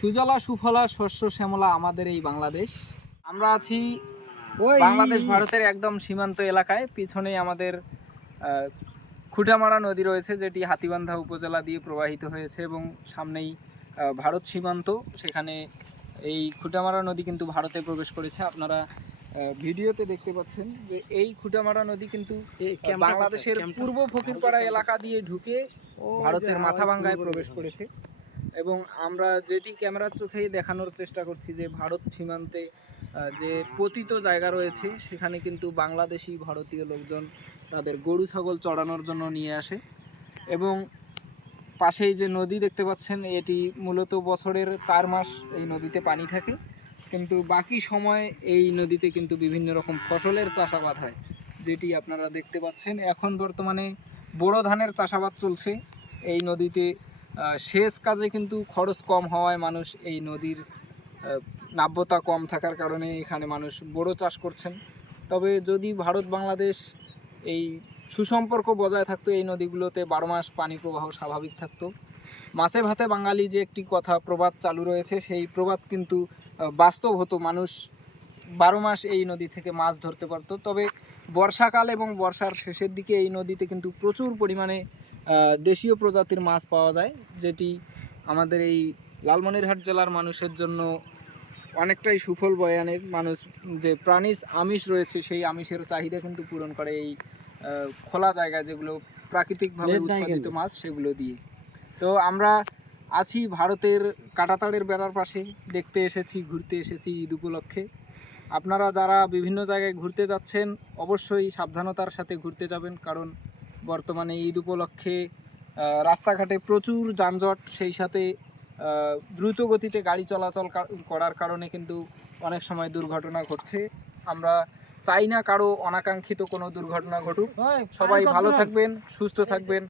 সুজলা সুফলা শস্য শ্যামলা আমাদের এই বাংলাদেশ। আমরা আছি ওই বাংলাদেশ ভারতের একদম সীমান্ত এলাকায়। পিছনেই আমাদের খুঁটামারা নদী রয়েছে যেটি হাতিবান্ধা উপজেলা দিয়ে প্রবাহিত হয়েছে এবং সামনেই ভারত সীমান্ত। সেখানে এই খুঁটামারা নদী কিন্তু ভারতে প্রবেশ করেছে। আপনারা ভিডিওতে দেখতে পাচ্ছেন যে এই খুঁটামারা নদী কিন্তু বাংলাদেশের পূর্ব ফকিরপাড়া এলাকা দিয়ে ঢুকে ভারতের মাথাভাঙ্গায় প্রবেশ করেছে। এবং আমরা যেটি ক্যামেরার চোখেই দেখানোর চেষ্টা করছি যে ভারত সীমান্তে যে পতিত জায়গা রয়েছে, সেখানে কিন্তু বাংলাদেশি ভারতীয় লোকজন তাদের গরু, ছাগল চড়ানোর জন্য নিয়ে আসে। এবং পাশেই যে নদী দেখতে পাচ্ছেন, এটি মূলত বছরের চার মাস এই নদীতে পানি থাকে। কিন্তু বাকি সময় এই নদীতে কিন্তু বিভিন্ন রকম ফসলের চাষাবাদ হয়, যেটি আপনারা দেখতে পাচ্ছেন। এখন বর্তমানে বোরো ধানের চাষাবাদ চলছে। এই নদীতে সেচ কাজে কিন্তু খরচ কম হওয়ায় মানুষ এই নদীর নাব্যতা কম থাকার কারণে এখানে মানুষ বোরো চাষ করছেন। তবে যদি ভারত, বাংলাদেশ এই সুসম্পর্ক বজায় থাকতো, এই নদীগুলোতে বারো মাস পানি প্রবাহ স্বাভাবিক থাকতো। মাছে ভাতে বাঙালি যে একটি কথা, প্রবাদ চালু রয়েছে, সেই প্রবাদ কিন্তু বাস্তব হতো। মানুষ বারো মাস এই নদী থেকে মাছ ধরতে পারতো। তবে বর্ষাকাল এবং বর্ষার শেষের দিকে এই নদীতে কিন্তু প্রচুর পরিমাণে দেশীয় প্রজাতির মাছ পাওয়া যায় যেটি আমাদের এই লালমনিরহাট জেলার মানুষের জন্য অনেকটাই সুফল বয়ে আনে মানুষ যে প্রাণীজ আমিষ রয়েছে সেই আমিষের চাহিদা কিন্তু পূরণ করে এই খোলা জায়গাা যেগুলো প্রাকৃতিকভাবে উৎপাদিত মাছ সেগুলো দিয়ে। তো আমরা আছি ভারতের কাটাতাড়ের বেড়ার পাশে দেখতে এসেছি ঘুরতে এসেছি ঈদ উপলক্ষে। আপনারা যারা বিভিন্ন জায়গায় ঘুরতে যাচ্ছেন অবশ্যই সাবধানতার সাথে ঘুরতে যাবেন কারণ বর্তমানে ঈদ উপলক্ষে রাস্তাঘাটে প্রচুর যানজট সেই সাথে দ্রুত গতিতে গাড়ি চলাচল করার কারণে কিন্তু অনেক সময় দুর্ঘটনা ঘটছে। আমরা চাই না কারও অনাকাঙ্ক্ষিত কোনো দুর্ঘটনা ঘটুক। সবাই ভালো থাকবেন সুস্থ থাকবেন।